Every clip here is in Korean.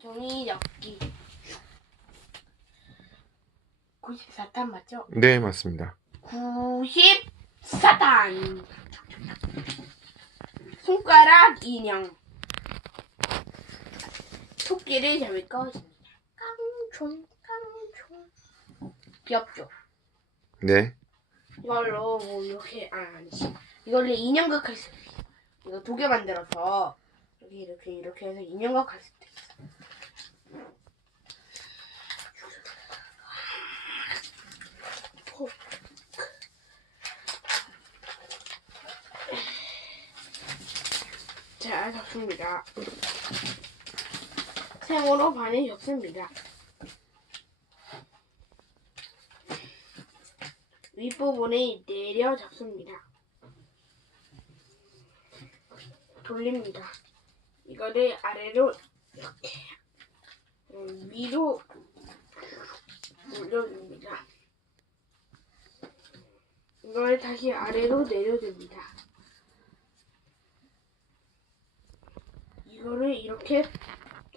종이 접기 94탄 맞죠? 네, 맞습니다. 94탄 손가락 인형 토끼를 잡을 것입니다 깡총 깡총 귀엽죠? 네. 이걸로 뭐 이렇게 아 아니지 이걸로 인형극 할 수 있어 이거 두개 만들어서 이렇게 이렇게 이렇게 해서 인형극 할 수도 있어 자 접습니다 생으로 반에 접습니다 윗부분에 내려 잡습니다. 돌립니다. 이거를 아래로 이렇게 음, 위로 올려줍니다. 이걸 다시 아래로 내려줍니다. 이거를 이렇게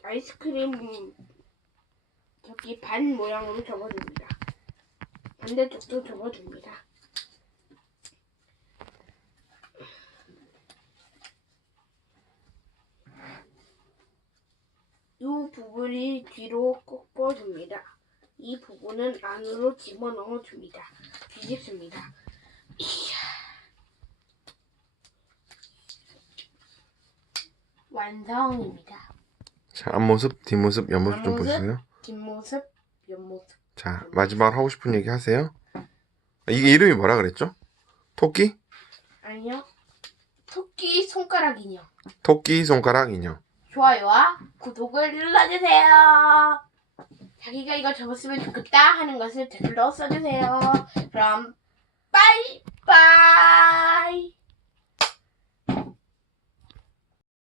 아이스크림 저기 반 모양으로 접어줍니다. 반대쪽도 접어줍니다. 이 부분이 뒤로 꺾어줍니다. 이 부분은 안으로 집어넣어 줍니다. 뒤집습니다. 이야. 완성입니다. 자, 앞모습, 뒷모습, 옆모습 좀 앞모습? 보세요. 뒷모습, 옆모습. 자, 마지막으로 하고 싶은 얘기 하세요. 이게 이름이 뭐라 그랬죠? 토끼? 아니요. 토끼 손가락 인형. 토끼 손가락 인형. 좋아요와 구독을 눌러주세요. 자기가 이걸 접었으면 좋겠다 하는 것을 댓글로 써주세요. 그럼 빠이빠이.